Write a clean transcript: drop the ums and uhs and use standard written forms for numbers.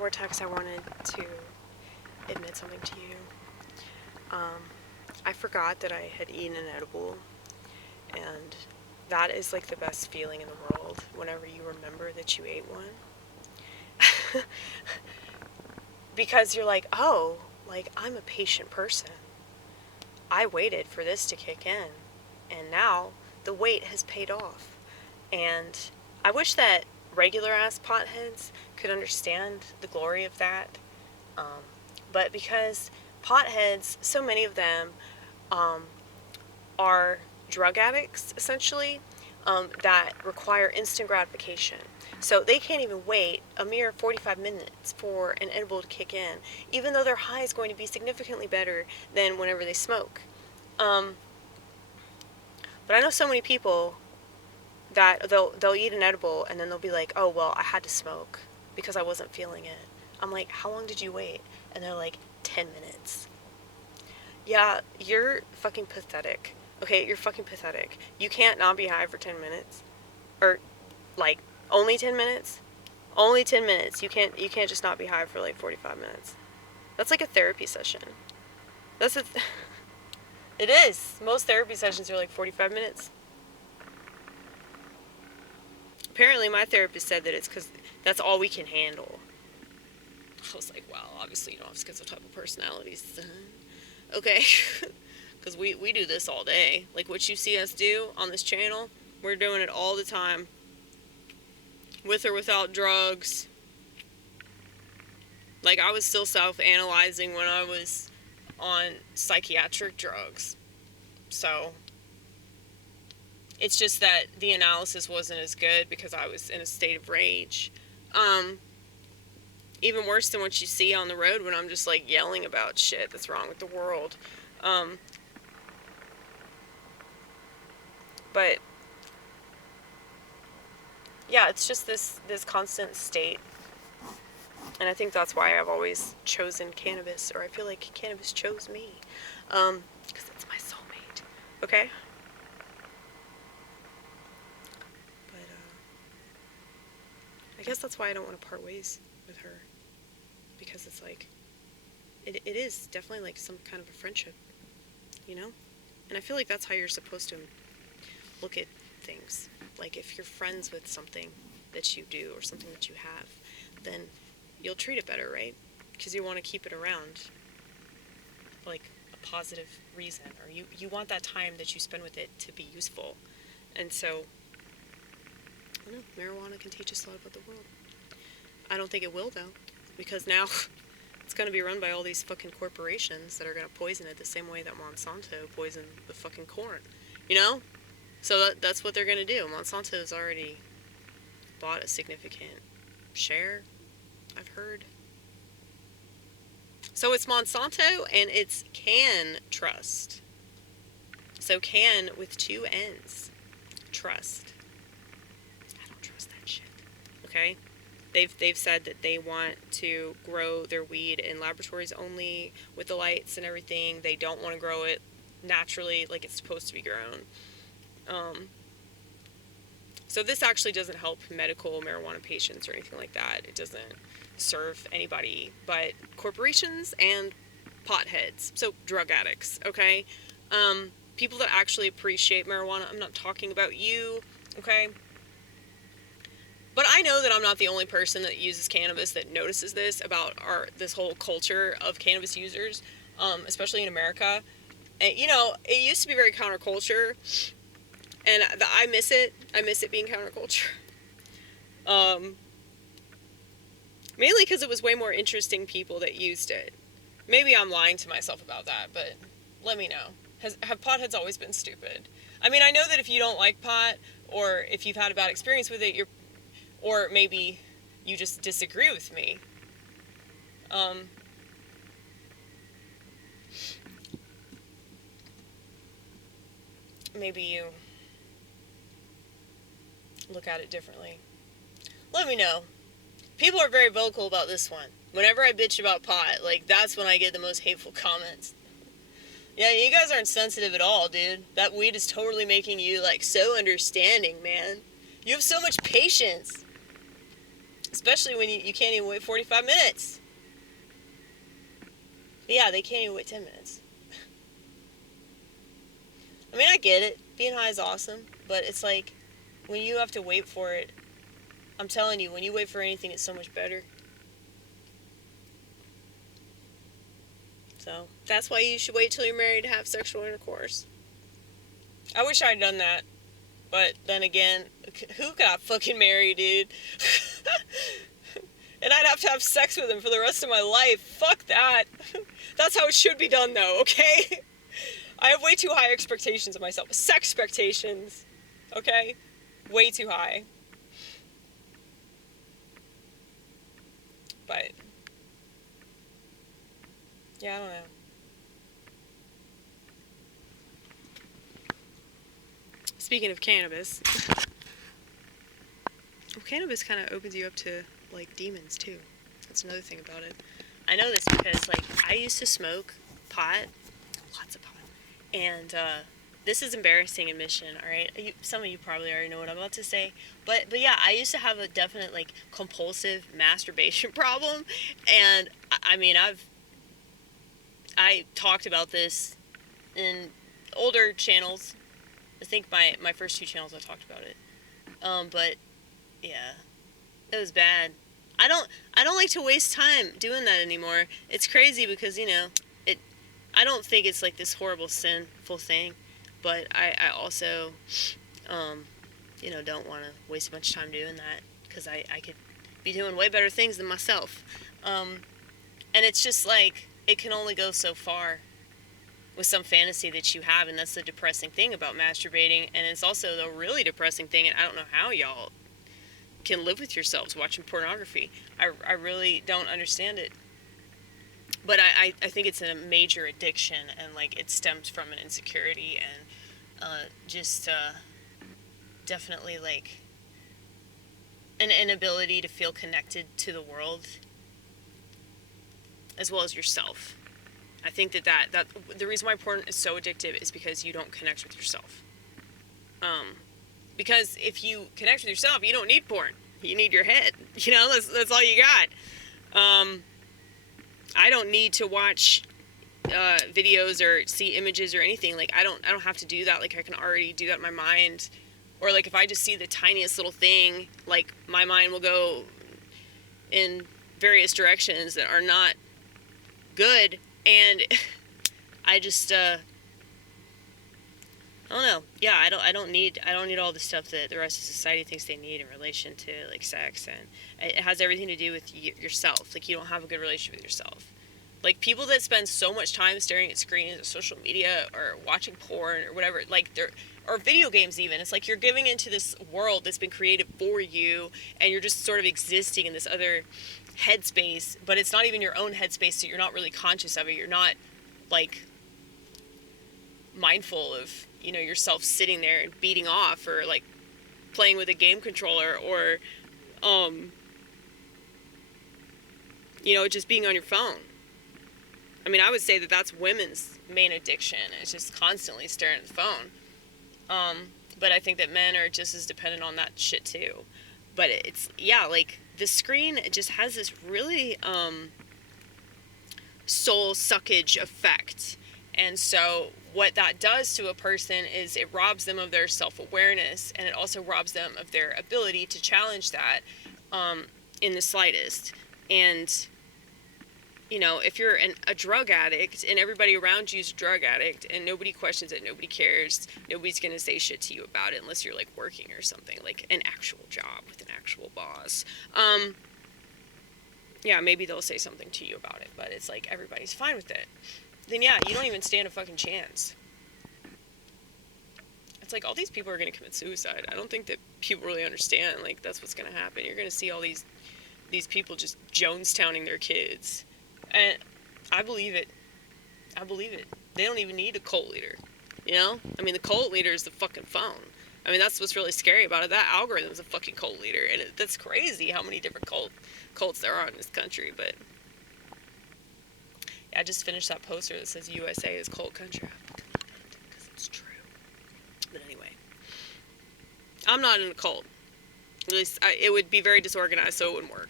Vortex, I wanted to admit something to you. I forgot that I had eaten an edible, and that is like the best feeling in the world whenever you remember that you ate one. Because you're like, oh, like, I'm a patient person. I waited for this to kick in, and now the wait has paid off. And I wish that regular ass potheads could understand the glory of that. But because potheads, so many of them are drug addicts, essentially, that require instant gratification. So they can't even wait a mere 45 minutes for an edible to kick in, even though their high is going to be significantly better than whenever they smoke. But I know so many people that they'll eat an edible and then they'll be like, oh, well, I had to smoke because I wasn't feeling it. I'm like, how long did you wait? And they're like, 10 minutes. Yeah, you're fucking pathetic. Okay, you're fucking pathetic. You can't not be high for 10 minutes. Or, like, only 10 minutes? Only 10 minutes. You can't just not be high for, like, 45 minutes. That's like a therapy session. It is. Most therapy sessions are like 45 minutes. Apparently my therapist said that it's because that's all we can handle. I was like, well, obviously you don't have schizotypal personalities. Okay. Because we do this all day. Like what you see us do on this channel, we're doing it all the time. With or without drugs. Like I was still self-analyzing when I was on psychiatric drugs. So it's just that the analysis wasn't as good because I was in a state of rage. Even worse than what you see on the road when I'm just like yelling about shit that's wrong with the world. But yeah, it's just this constant state. And I think that's why I've always chosen cannabis, or I feel like cannabis chose me. Because it's my soulmate. Okay? But, I guess that's why I don't want to part ways with her. Because it's like, it is definitely like some kind of a friendship, you know? And I feel like that's how you're supposed to look at things. Like if you're friends with something that you do or something that you have, then you'll treat it better, right? Because you want to keep it around like a positive reason, or you want that time that you spend with it to be useful. And so, I don't know, marijuana can teach us a lot about the world. I don't think it will, though, because now it's going to be run by all these fucking corporations that are going to poison it the same way that Monsanto poisoned the fucking corn, you know? So that's what they're going to do. Monsanto's already bought a significant share, I've heard. So it's Monsanto and it's canntrust. So can with 2 N's. Trust. I don't trust that shit. Okay? They've said that they want to grow their weed in laboratories only with the lights and everything. They don't want to grow it naturally like it's supposed to be grown. So this actually doesn't help medical marijuana patients or anything like that. It doesn't serve anybody but corporations and potheads. So drug addicts, okay? People that actually appreciate marijuana. I'm not talking about you, okay? But I know that I'm not the only person that uses cannabis that notices this about this whole culture of cannabis users, especially in America. And, you know, it used to be very counterculture, and I miss it. I miss it being counterculture. Mainly because it was way more interesting people that used it. Maybe I'm lying to myself about that, but let me know. Have potheads always been stupid? I mean, I know that if you don't like pot, or if you've had a bad experience with it, or maybe you just disagree with me. Maybe you look at it differently. Let me know. People are very vocal about this one. Whenever I bitch about pot, like, that's when I get the most hateful comments. Yeah, you guys aren't sensitive at all, dude. That weed is totally making you, like, so understanding, man. You have so much patience. Especially when you can't even wait 45 minutes. Yeah, they can't even wait 10 minutes. I mean, I get it. Being high is awesome. But it's like, when you have to wait for it, I'm telling you, when you wait for anything, it's so much better. So, that's why you should wait till you're married to have sexual intercourse. I wish I'd done that. But then again, who got fucking married, dude? And I'd have to have sex with him for the rest of my life. Fuck that. That's how it should be done, though, okay? I have way too high expectations of myself. Sex expectations, okay? Way too high. But, yeah, I don't know. Speaking of cannabis, well, cannabis kind of opens you up to, like, demons, too. That's another thing about it. I know this because, like, I used to smoke pot, lots of pot, and, this is embarrassing admission, alright? Some of you probably already know what I'm about to say, but yeah, I used to have a definite, like, compulsive masturbation problem, and, I mean, I talked about this in older channels. I think my first 2 channels I talked about it. But yeah, it was bad. I don't like to waste time doing that anymore. It's crazy because, you know, I don't think it's like this horrible sinful thing, but I also you know, don't want to waste a bunch of time doing that because I could be doing way better things than myself. And it's just like it can only go so far with some fantasy that you have, and that's the depressing thing about masturbating. And it's also the really depressing thing, and I don't know how y'all can live with yourselves watching pornography. I really don't understand it. But I think it's a major addiction, and like it stems from an insecurity and just definitely like an inability to feel connected to the world as well as yourself. I think that the reason why porn is so addictive is because you don't connect with yourself. Because if you connect with yourself, you don't need porn. You need your head. You know, that's all you got. I don't need to watch videos or see images or anything. Like I don't have to do that. Like I can already do that in my mind. Or like if I just see the tiniest little thing, like my mind will go in various directions that are not good. And I just I don't know. Yeah, I don't need all the stuff that the rest of society thinks they need in relation to like sex, and it has everything to do with yourself. Like you don't have a good relationship with yourself. Like people that spend so much time staring at screens or social media or watching porn or whatever, like or video games even. It's like you're giving into this world that's been created for you, and you're just sort of existing in this other headspace, but it's not even your own headspace, so you're not really conscious of it. You're not like mindful of, you know, yourself sitting there and beating off or like playing with a game controller or you know, just being on your phone. I mean, I would say that that's women's main addiction. It's just constantly staring at the phone. But I think that men are just as dependent on that shit too. But it's, yeah, like the screen just has this really soul suckage effect. And so what that does to a person is it robs them of their self-awareness, and it also robs them of their ability to challenge that in the slightest. And, you know, if you're a drug addict and everybody around you is a drug addict and nobody questions it, nobody cares, nobody's going to say shit to you about it unless you're, like, working or something, like an actual job with an actual boss. Yeah, maybe they'll say something to you about it, but it's like everybody's fine with it. Then, yeah, you don't even stand a fucking chance. It's like all these people are going to commit suicide. I don't think that people really understand, like, that's what's going to happen. You're going to see all these people just Jonestowning their kids. And I believe it. I believe it. They don't even need a cult leader, you know? I mean, the cult leader is the fucking phone. I mean, that's what's really scary about it. That algorithm is a fucking cult leader, and that's crazy how many different cults there are in this country. But yeah, I just finished that poster that says USA is cult country. Because it's true. But anyway, I'm not in a cult. At least it would be very disorganized, so it wouldn't work.